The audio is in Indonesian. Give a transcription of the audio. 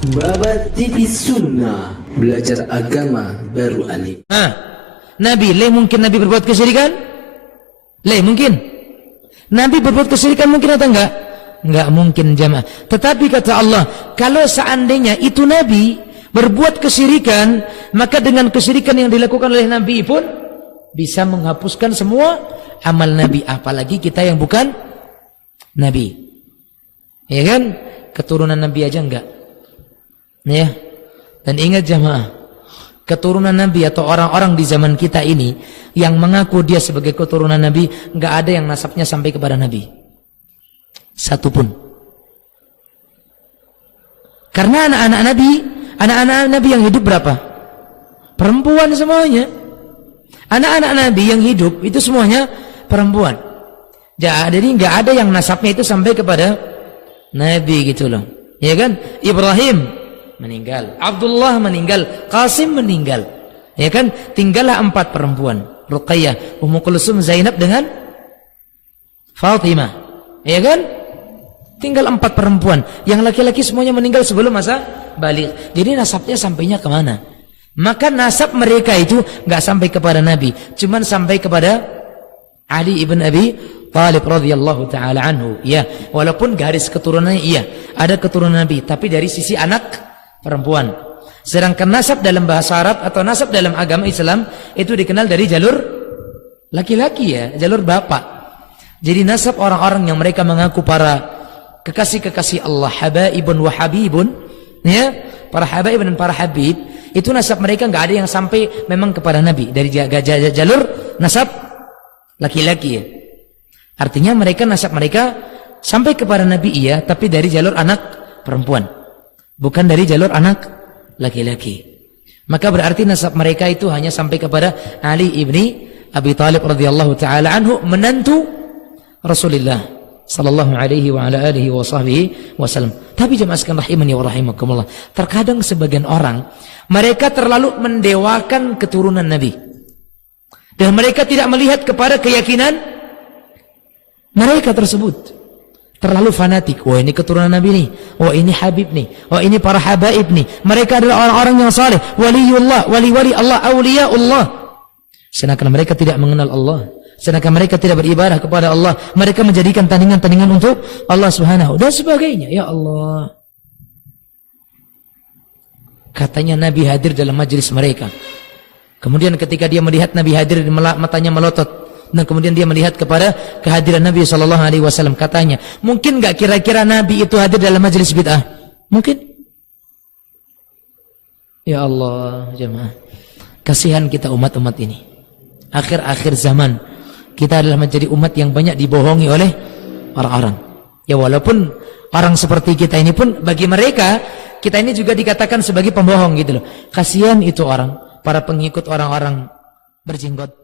Babat TV Sunnah, belajar agama baru alif. Nabi, mungkin Nabi berbuat kesyirikan? Mungkin. Nabi berbuat kesyirikan mungkin atau enggak? Enggak mungkin jamaah. Tetapi kata Allah, kalau seandainya itu Nabi berbuat kesyirikan, maka dengan kesyirikan yang dilakukan oleh Nabi pun bisa menghapuskan semua amal Nabi. Apalagi kita yang bukan Nabi. Ya kan? Keturunan Nabi aja enggak. Ya. Dan ingat jamaah, keturunan Nabi atau orang-orang di zaman kita ini yang mengaku dia sebagai keturunan Nabi, enggak ada yang nasabnya sampai kepada Nabi. Satupun. Karena anak-anak Nabi yang hidup berapa? Perempuan semuanya. Anak-anak Nabi yang hidup itu semuanya perempuan. Jadi enggak ada yang nasabnya itu sampai kepada Nabi gitu loh. Ya kan? Ibrahim meninggal, Abdullah meninggal, Qasim meninggal. Ya kan? Tinggallah 4 perempuan. Ruqayyah, Ummu Kulsum, Zainab dengan Fatimah. Ya kan? Tinggal 4 perempuan. Yang laki-laki semuanya meninggal sebelum masa balik. Jadi nasabnya sampainya kemana? Maka nasab mereka itu enggak sampai kepada Nabi, cuman sampai kepada Ali ibn Abi Thalib radhiyallahu taala anhu. Ya, walaupun garis keturunannya iya, ada keturunan Nabi, tapi dari sisi anak perempuan. Sedangkan nasab dalam bahasa Arab atau nasab dalam agama Islam itu dikenal dari jalur laki-laki ya, jalur bapak. Jadi nasab orang-orang yang mereka mengaku para kekasih-kekasih Allah, habaibun wa habibun, ya, para habaib dan para habib, itu nasab mereka enggak ada yang sampai memang kepada Nabi dari jalur nasab laki-laki ya. Artinya nasab mereka sampai kepada Nabi iya, tapi dari jalur anak perempuan, bukan dari jalur anak laki-laki. Maka berarti nasab mereka itu hanya sampai kepada Ali ibni Abi Thalib radhiyallahu taala anhu, menantu Rasulullah sallallahu alaihi wa ala alihi wa sahbihi wasallam. Tapi jemaah sekalian rahimani wa rahimakumullah, terkadang sebagian orang mereka terlalu mendewakan keturunan Nabi, dan mereka tidak melihat kepada keyakinan mereka tersebut. Terlalu fanatik. Wah, ini keturunan Nabi nih. Wah, ini Habib nih. Wah, ini para habaib nih. Mereka adalah orang-orang yang saleh, waliullah, wali-wali Allah, auliaullah. Sedangkan mereka tidak mengenal Allah. Sedangkan mereka tidak beribadah kepada Allah. Mereka menjadikan tandingan-tandingan untuk Allah Subhanahu dan sebagainya. Ya Allah. Katanya Nabi hadir dalam majelis mereka. Kemudian ketika dia melihat Nabi hadir, matanya melotot. Dan kemudian dia melihat kepada kehadiran Nabi SAW. Katanya, mungkin gak kira-kira Nabi itu hadir dalam majelis bid'ah? Mungkin. Ya Allah, jemaah, kasihan kita umat-umat ini. Akhir-akhir zaman kita adalah menjadi umat yang banyak dibohongi oleh orang-orang. Ya, walaupun orang seperti kita ini pun, bagi mereka kita ini juga dikatakan sebagai pembohong gitu loh. Kasihan itu orang, para pengikut orang-orang berjenggot.